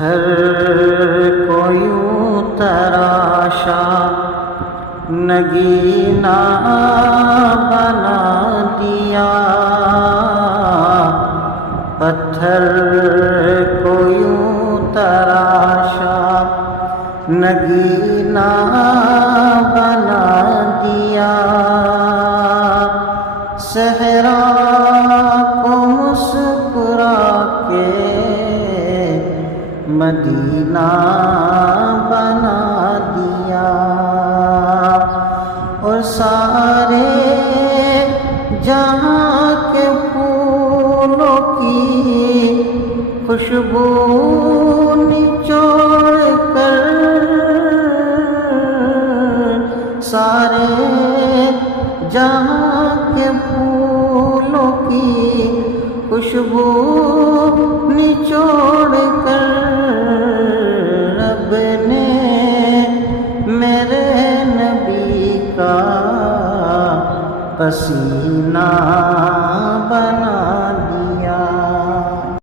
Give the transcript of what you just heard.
پتھر کو یوں تراشا نگینا بنا دیا، پتھر کو یوں تراشا نگینا بنا دیا، صحرا کو مسکرا کے مدینہ بنا دیا، اور سارے جہاں کے پھولوں کی خوشبو نچوڑ کر، سارے جہاں کے پھولوں کی خوشبو نچوڑ کر، رب نے میرے نبی کا پسینہ